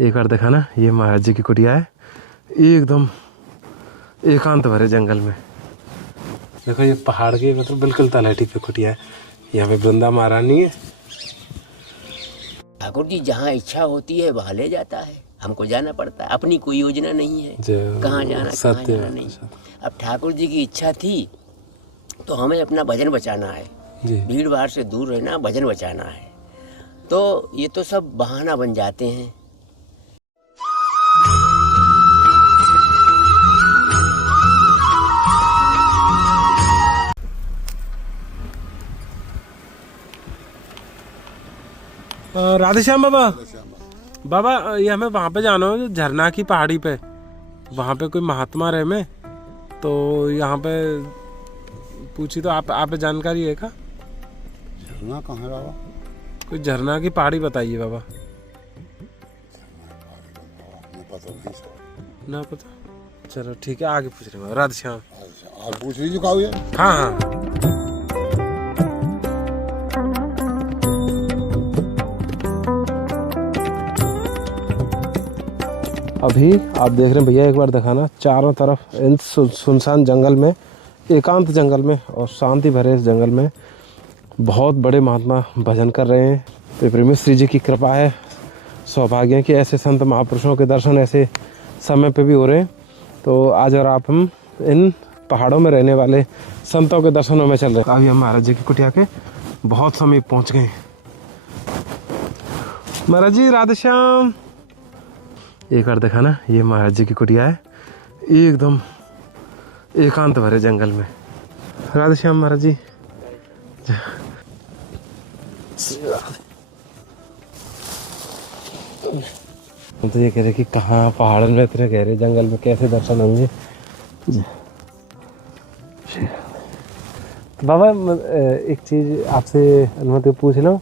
एक बार देखा ना, ये महाराज जी की कुटिया है, एकदम एकांत भरे जंगल में। देखो ये पहाड़ के मतलब बिल्कुल तलहटी पे कुटिया है। यहाँ पे वृंदा महारानी है। ठाकुर जी जहाँ इच्छा होती है वहाँ ले जाता है, हमको जाना पड़ता है, अपनी कोई योजना नहीं है कहाँ जाना कहाँ जाना नहीं। अब ठाकुर जी की इच्छा थी तो हमें अपना भजन बचाना है, भीड़ भाड़ से दूर रहना, भजन बचाना है, तो ये तो सब बहाना बन जाते हैं। राधेश्याम बाबा, बाबा ये हमें वहाँ पे जाना है, झरना की पहाड़ी पे, वहाँ पे कोई महात्मा रहे में, तो यहाँ पे पूछी तो आप जानकारी है क्या? झरना कहाँ है बाबा? कोई झरना की पहाड़ी बताइए बाबा। ना पता, चलो ठीक है, आगे पूछ रहे हैं। राधेश्याम आप पूछ लीजिए का हुआ? हाँ हाँ। अभी आप देख रहे हैं भैया, एक बार दिखाना, चारों तरफ इन सुनसान जंगल में, एकांत जंगल में और शांति भरे इस जंगल में बहुत बड़े महात्मा भजन कर रहे हैं। तो प्रेमी श्री जी की कृपा है, सौभाग्य है कि ऐसे संत महापुरुषों के दर्शन ऐसे समय पे भी हो रहे हैं। तो आज और आप हम इन पहाड़ों में रहने वाले संतों के दर्शनों में चल रहे हैं। अभी हम महाराज जी की कुटिया के बहुत समीप पहुँच गए। महाराज जी राधेश्याम, एक बार देखा ना, ये महाराज जी की कुटिया है, एकदम एकांत भरे जंगल में। राधेश्याम महाराज जी, तो ये कह रहे कि कहाँ पहाड़ में इतने गहरे जंगल में कैसे दर्शन होंगे। तो बाबा एक चीज़ आपसे अनुमति पूछ लो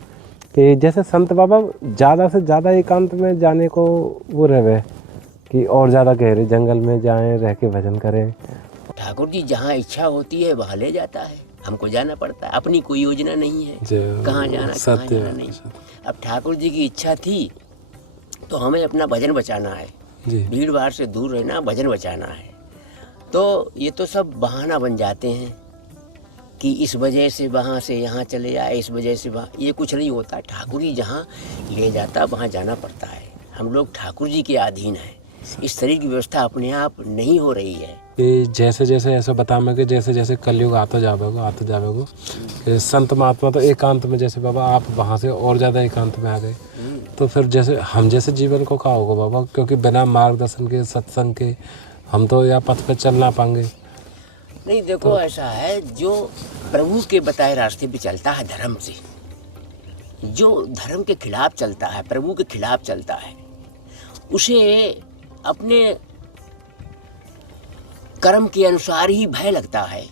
कि जैसे संत बाबा ज़्यादा से ज़्यादा एकांत में जाने को वो रहे कि और ज़्यादा गहरे जंगल में जाएं, रह के भजन करें। ठाकुर जी जहाँ इच्छा होती है वहाँ ले जाता है, हमको जाना पड़ता है, अपनी कोई योजना नहीं है कहाँ जाना कहाँ जाना नहीं। अब ठाकुर जी की इच्छा थी तो हमें अपना भजन बचाना है, भीड़ भाड़ से दूर रहना, भजन बचाना है, तो ये तो सब बहाना बन जाते हैं कि इस वजह से वहाँ से यहाँ चले जाए, इस वजह से वहाँ, ये कुछ नहीं होता। ठाकुर जी जहाँ ले जाता वहाँ जाना पड़ता है। हम लोग ठाकुर जी के अधीन हैं, इस शरीर की व्यवस्था अपने आप नहीं हो रही है। कि जैसे जैसे ऐसा बता मैं कि जैसे जैसे कलयुग आता जावेगो कि संत महात्मा तो एकांत में, जैसे बाबा आप वहाँ से और ज़्यादा एकांत में आ गए, तो फिर जैसे हम जैसे जीवन को क्या होगा बाबा, क्योंकि बिना मार्गदर्शन के, सत्संग के हम तो या पथ पे चल ना पाएंगे। नहीं देखो तो ऐसा है, जो प्रभु के बताए रास्ते पे चलता है धर्म से, जो धर्म के खिलाफ चलता है, प्रभु के खिलाफ चलता है, उसे अपने कर्म के अनुसार ही भय लगता है।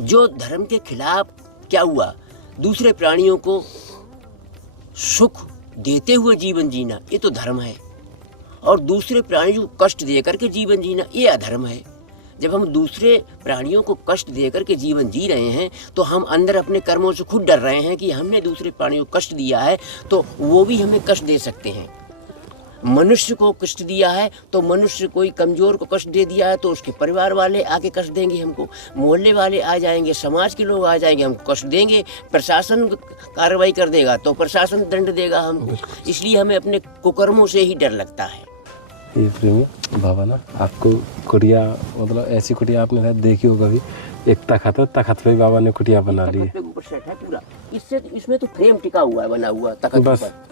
जो धर्म के खिलाफ क्या हुआ, दूसरे प्राणियों को सुख देते हुए जीवन जीना, ये तो धर्म है, और दूसरे प्राणियों को कष्ट दे करके जीवन जीना, ये अधर्म है। जब हम दूसरे प्राणियों को कष्ट दे करके जीवन जी रहे हैं तो हम अंदर अपने कर्मों से खुद डर रहे हैं कि हमने दूसरे प्राणियों को कष्ट दिया है तो वो भी हमें कष्ट दे सकते हैं। मनुष्य को कष्ट दिया है तो मनुष्य, कोई कमजोर को कष्ट दे दिया है तो उसके परिवार वाले आके कष्ट देंगे हमको, मोहल्ले वाले आ जाएंगे, समाज के लोग आ जाएंगे, हमको कष्ट देंगे, प्रशासन कार्रवाई कर देगा तो प्रशासन दंड देगा हमको। इसलिए हमें अपने कुकर्मों से ही डर लगता है। ये प्रेमी बाबा ना, आपको कुटिया, मतलब ऐसी कुटिया आपने शायद देखी हो कभी, एक तखत है, तखत पे बाबा ने कुटिया बना ली है। ऊपर सेट है पूरा, इससे इसमें तो फ्रेम टिका हुआ है, बना हुआ तखत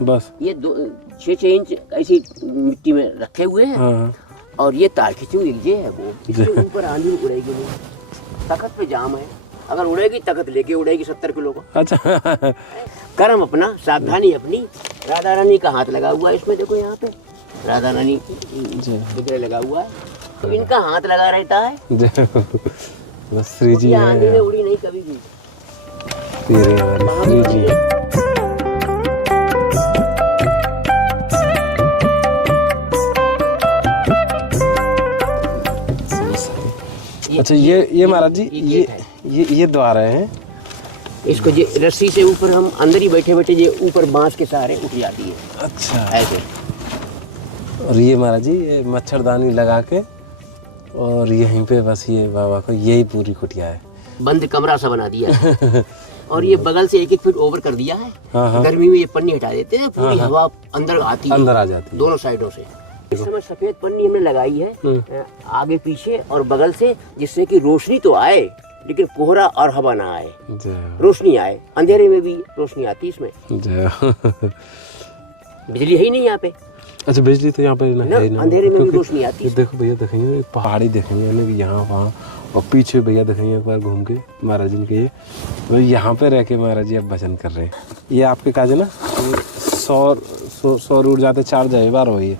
बस ये 6 इंच ऐसी मिट्टी में रखे हुए हैं। हाँ। और ये तार खींची हुई ये है वो, इसके ऊपर आंधी उड़ेगी नहीं, तखत पे जाम है, अगर उड़ेगी तखत लेके उड़ेगी 70 किलो को। अच्छा कर्म अपना, सावधानी अपनी। राधा रानी का हाथ लगा हुआ है इसमें, देखो यहाँ पे राधा रानी विग्रह लगा हुआ है, तो इनका हाथ लगा रहता है। बस श्री जी आंधी में उड़ी नहीं कभी भी। श्री जी अच्छा, ये महाराज जी ये द्वार है। इसको रस्सी से ऊपर हम अंदर ही बैठे बैठे ये ऊपर बांस के सहारे उठ जाती है। अच्छा, ऐसे और ये महाराज जी ये मच्छरदानी लगा के और यहीं पे बस ये बाबा को यही पूरी कुटिया है। बंद कमरा सा बना दिया है। और ये बगल से 1-1 फीट ओवर कर दिया है। हाँ। गर्मी में ये पन्नी हटा देते हैं, पूरी हवा अंदर आती है, अंदर आ जाती है दोनों साइडों से। इस समय सफेद पन्नी हमने लगाई है आगे पीछे और बगल से, जिससे कि रोशनी तो आए लेकिन कोहरा और हवा ना आए, रोशनी आए। अंधेरे में भी रोशनी आती है इसमें। बिजली है ही नहीं यहाँ पे। अच्छा बिजली तो यहाँ पे है ही ना, अंधेरे में भी रोशनी आती है। देखो भैया देखेंगे पहाड़ी देखेंगे यानी कि यहाँ वहाँ, और पीछे भैया देखेंगे एक बार घूम के महाराज जी के, तो यहाँ पे रह के महाराज जी अब भजन कर रहे हैं। ये आपके काज है ना, सौर ऊर्जा ते चार्ज है बार हो ये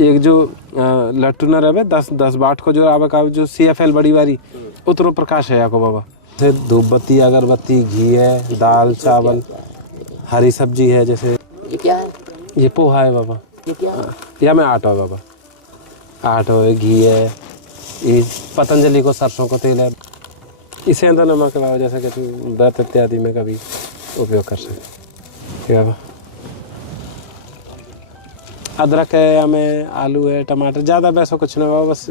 एक जो लट्टू न रहे 10 बाट को जो आवे का जो CFL बड़ी वाली उतरो प्रकाश है आपको बाबा। जैसे धूप बत्ती, अगरबत्ती, घी है, दाल चावल, हरी सब्जी है। जैसे ये क्या है? ये पोहा है बाबा। ये क्या है? या में आटा है बाबा, आटा है, घी है, ये पतंजलि को सरसों का तेल है। इसे अंदर नमक बाबा, जैसा कि व्रत इत्यादि में कभी उपयोग कर सकते। ठीक है बाबा। अदरक है, हमें आलू है, टमाटर, ज़्यादा वैसा कुछ नहीं बाबा, बस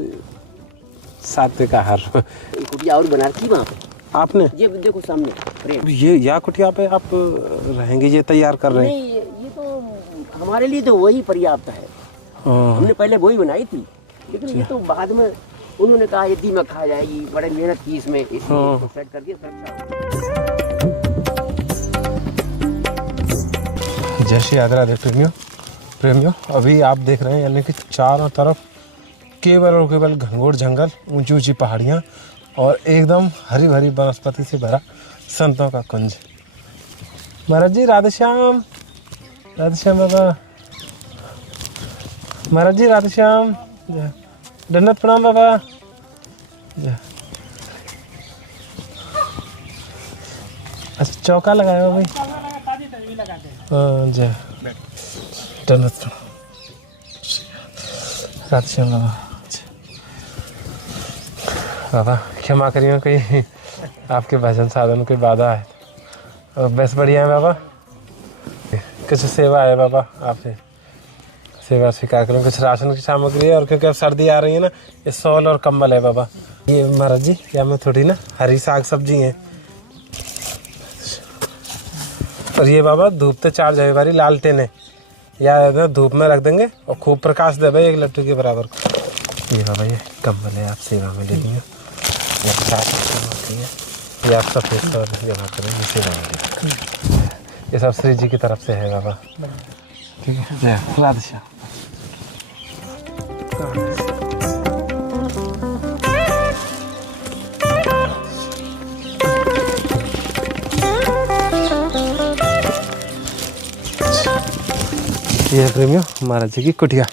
सात्विक आहार। कुटिया और बना रखी वहाँ पे आपने ये देखो सामने फ्रेम। ये या कुटिया पे आप रहेंगे, ये तैयार कर रहे हैं? नहीं, ये तो हमारे लिए तो वही पर्याप्त है। हाँ। हमने पहले वही बनाई थी, लेकिन ये तो बाद में उन्होंने कहा ये दीमक खा जाएगी, बड़े मेहनत की इसमें, इसलिए इसको सेट कर दिया सुरक्षा। जय श्री राधे प्रेमियों, अभी आप देख रहे हैं यानी कि चारों तरफ केवल और केवल घनघोर जंगल, ऊंची ऊंची पहाड़ियाँ और एकदम हरी भरी वनस्पति से भरा संतों का कुंज। महाराज जी राधे श्याम बाबा। महाराज जी राधे श्याम, दंडवत प्रणाम बाबा। अच्छा चौका लगाया हो भाई? हाँ जय दंडवत प्रणाम। राधे श्याम बाबा क्षमा करिए कोई आपके भजन साधन कोई बाधा है। और बस बढ़िया है बाबा, कुछ सेवा है बाबा आपसे, सेवा स्वीकार करूँ। कुछ राशन की सामग्री है, और क्योंकि अब सर्दी आ रही है ना, ये शॉल और कंबल है बाबा। ये महाराज जी या में थोड़ी ना हरी साग सब्जी है। और ये बाबा धूप तो चार्ज है बारी लालटेन है, या ना धूप में रख देंगे और खूब प्रकाश दे भाई 1 लट्टू के बराबर। ये बाबा ये कंबल है, आप सेवा में ले लीजिए। ये आप सफेद जमा करें, ये सेवा में, ये सब श्री जी की तरफ से है बाबा। ठीक है, जय राधे श्याम। ये है प्रेमियों महाराज जी की कुटिया,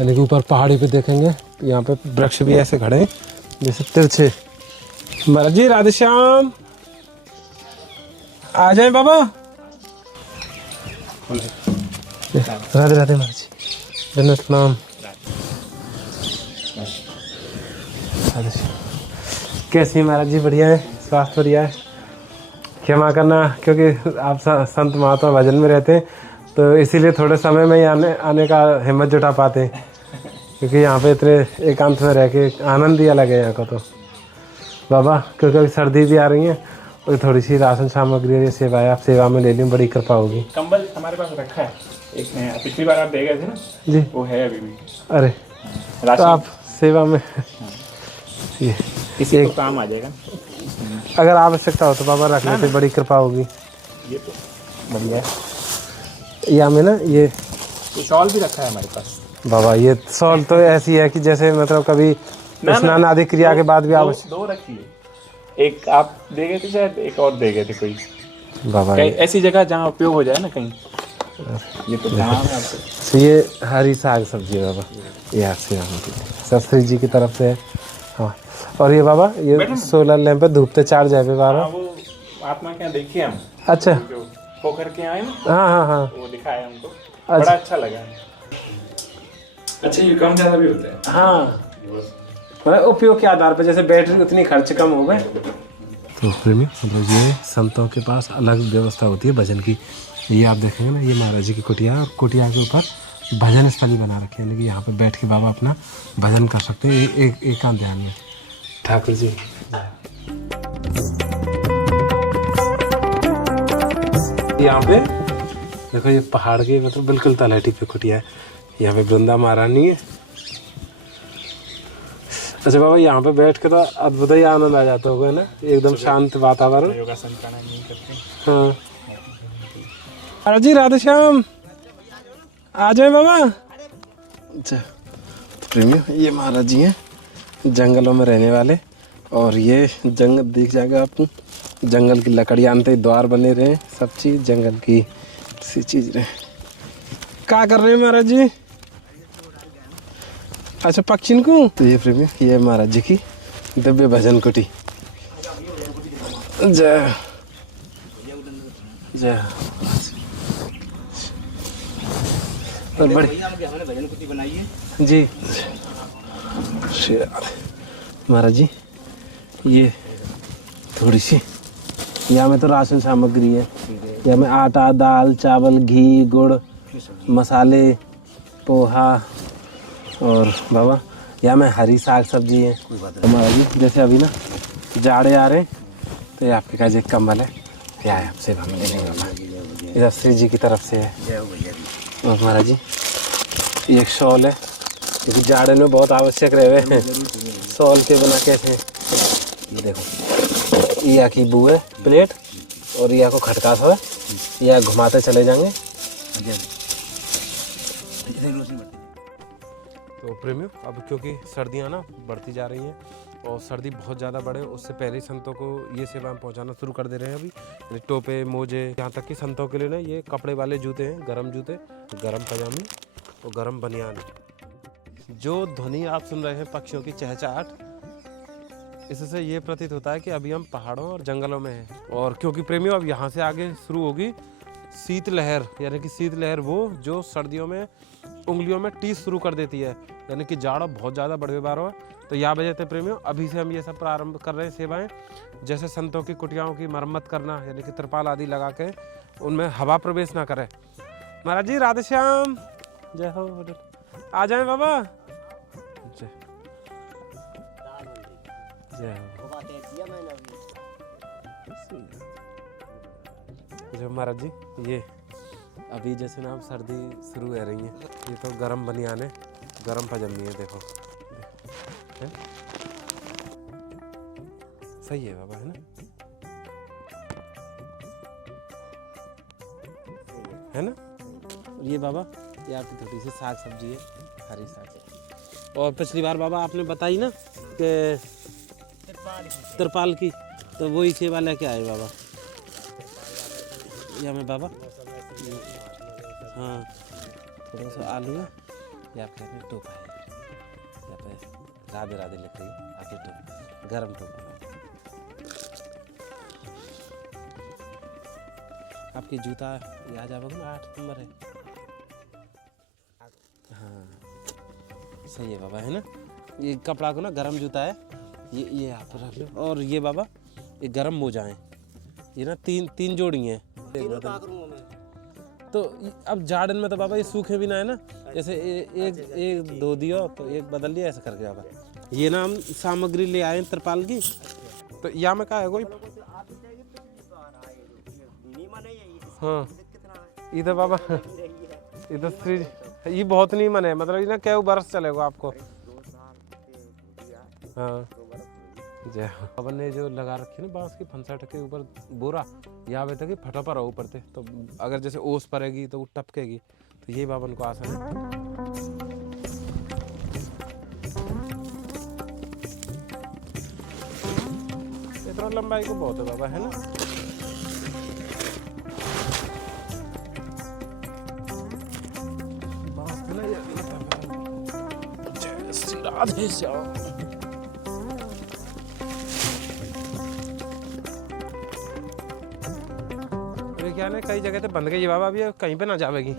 यानी कि ऊपर पहाड़ी पे देखेंगे यहाँ पे वृक्ष भी ऐसे खड़े हैं जैसे तिरछे। महाराज जी राधे श्याम, आ जाए बाबा। राधे राधे महाराज जी, दंडवत प्रणाम। कैसी महाराज जी? बढ़िया है, स्वास्थ्य बढ़िया है। क्षमा करना क्योंकि आप संत महात्मा भजन में रहते हैं, तो इसीलिए थोड़े समय में ही आने का हिम्मत जुटा पाते हैं, क्योंकि यहाँ पे इतने एकांत में रह के आनंद ही अलग है यहाँ का। तो बाबा क्योंकि अभी सर्दी भी आ रही है और थोड़ी सी राशन सामग्री और सेवा है, आप सेवा में ले लें, बड़ी कृपा होगी। कंबल हमारे पास रखा है, एक पिछली बार आप दे गए थे ना जी, वो है अभी भी। अरे तो आप सेवा में ये किसी को काम आ जाएगा, अगर आवश्यकता हो तो बाबा रख लेते, बड़ी कृपा होगी। ये तो बढ़िया है। या में ना ये शॉल भी रखा है हमारे पास बाबा। ये शॉल तो ऐसी है कि जैसे मतलब कभी स्नान आदि क्रिया के बाद भी आवश्यक। 2 रखी है, एक आप दे गए थे शायद, एक और दे गए थे कोई बाबा। ऐसी जगह जहाँ उपयोग हो जाए ना कहीं। ये तो काम है आपको। तो ये हरी साग सब्जी है बाबा, ये आपसे सस्त्री जी की तरफ से है। हाँ, और ये बाबा ये सोलर लैंप पे धूप ते चार्ज है बाबा। वो आत्मा क्या देखिए हम, अच्छा जो पोखर के आए ना, हाँ हाँ हाँ, वो दिखाया हमको, बड़ा अच्छा लगा। अच्छा ये कम ज़्यादा भी होता है। हाँ, मतलब उपयोग के आधार पर, जैसे बैटरी उतनी खर्च कम हो गए। तो प्रेमी मतलब ये संतों के पास अलग व्यवस्था होती है भजन की। ये आप देखेंगे ना, ये महाराज जी की कुटिया, और कुटिया के ऊपर भजन स्थली बना रखी है, यानी कि यहाँ पे बैठ के बाबा अपना भजन कर सकते हैं एकांत ध्यान में। ठाकुर जी यहाँ पे देखो, ये पहाड़ के मतलब बिल्कुल तलहटी पे कुटिया है। यहाँ पे वृंदा महारानी है। अच्छा बाबा, यहाँ पे बैठ के तो अद्भुत ही आनंद आ जाता होगा ना, एकदम शांत वातावरण। हाँ महाराज जी, राधे श्याम, आ जाए बाबा। अच्छा प्रेमियों, ये महाराज जी हैं, जंगलों में रहने वाले। और ये जंगल दिख जाएगा आपको, जंगल की लकड़ियाँ आनते द्वार बने रहे, सब चीज़ जंगल की सी चीज़ रहे। क्या कर रहे हैं महाराज जी? अच्छा पक्षी को। तो ये प्रेमी, ये महाराज जी की दिव्य भजन कुटी। जय जय। और बड़ी भजन कुटी बनाई है जी। महाराज जी, ये थोड़ी सी यहाँ में तो राशन सामग्री है। यहाँ में आटा, दाल, चावल, घी, गुड़, मसाले, पोहा। और बाबा यहाँ में हरी साग सब्जी है। महाराज जी, जैसे अभी ना जाड़े आ रहे हैं, तो ये आपके पास एक कम्बल है, क्या है आपसे हम ले लेंगे बाबा। इधर श्री जी की तरफ से है। और महाराज जी, ये एक शॉल है, क्योंकि जाड़े में बहुत आवश्यक रहे हैं शॉल के बिना कैसे। ये देखो, ये की बू है प्लेट, और यह को खटका था, यह घुमाते चले जाएंगे। तो प्रेमियों, अब क्योंकि सर्दियाँ ना बढ़ती जा रही हैं और सर्दी बहुत ज़्यादा बढ़े, उससे पहले ही संतों को ये सेवाएं पहुंचाना शुरू कर दे रहे हैं अभी। यानी टोपे, मोजे, यहाँ तक कि संतों के लिए ना ये कपड़े वाले जूते हैं, गर्म जूते, गर्म पजामी और गर्म बनियान। जो ध्वनि आप सुन रहे हैं पक्षियों की चहचहाट, इससे ये प्रतीत होता है कि अभी हम पहाड़ों और जंगलों में हैं। और क्योंकि प्रेमियों, अब यहाँ से आगे शुरू होगी शीतलहर, यानी कि शीतलहर वो जो सर्दियों में उंगलियों में टीस शुरू कर देती है, यानी कि जाड़ा बहुत ज़्यादा बढ़े बार हो। तो या वजह से प्रेमियों, अभी से हम ये सब प्रारंभ कर रहे हैं सेवाएं, जैसे संतों की कुटियाओं की मरम्मत करना, यानी कि तिरपाल आदि लगा के उनमें हवा प्रवेश ना करे। महाराज जी, राधे श्याम, जय हो। आ जाए बाबा। जय जय हो महाराज जी। ये अभी जैसे ना सर्दी शुरू हो रही है, ये तो गर्म बनियान है, गर्म पजामी है। देखो है? सही है बाबा, है ना? है ना? और ये बाबा, ये आपकी थोड़ी सी साग सब्जी है, हरी साग। और पिछली बार बाबा आपने बताई ना कि तिरपाल की, तो वही सेवा लेके आए बाबा। या मैं बाबा, हाँ थोड़ा सा आलू है, या आप कहते हैं टोपा है, या पे राधे राधे लिख रही है आपकी टोपा, गर्म टोपा। आपकी जूता यहाँ जा ना 8 नंबर है। हाँ सही है बाबा, है ना? ये कपड़ा को ना गर्म जूता है, ये आप रख लो। और ये बाबा, ये गर्म मोजा है, ये ना तीन जोड़ी हैं। तो अब जाड़न में तो बाबा ये सूखे भी ना है ना, जैसे एक धो दियो तो एक बदल लिया, ऐसा करके बाबा। ये ना हम सामग्री ले आए तिरपाल की, तो यहाँ में क्या है कोई। हाँ इधर बाबा, इधर फ्रिज, ये बहुत नीमन है, मतलब ये ना क्या बरस चलेगा आपको। हाँ जय। अपन ने जो लगा रखी है ना बांस की फंसाट के ऊपर बोरा, यहाँ पे तक फटा पर ऊपर थे, तो अगर जैसे ओस पड़ेगी तो वो टपकेगी, तो ये बाबन को आसान है। इतना लंबाई को बहुत है बाबा, है ना? बांस ना ये जय श्री राधे श्याम। क्या ना कई जगह तो बंद गई बाबा, अभी कहीं पे ना जावेगी।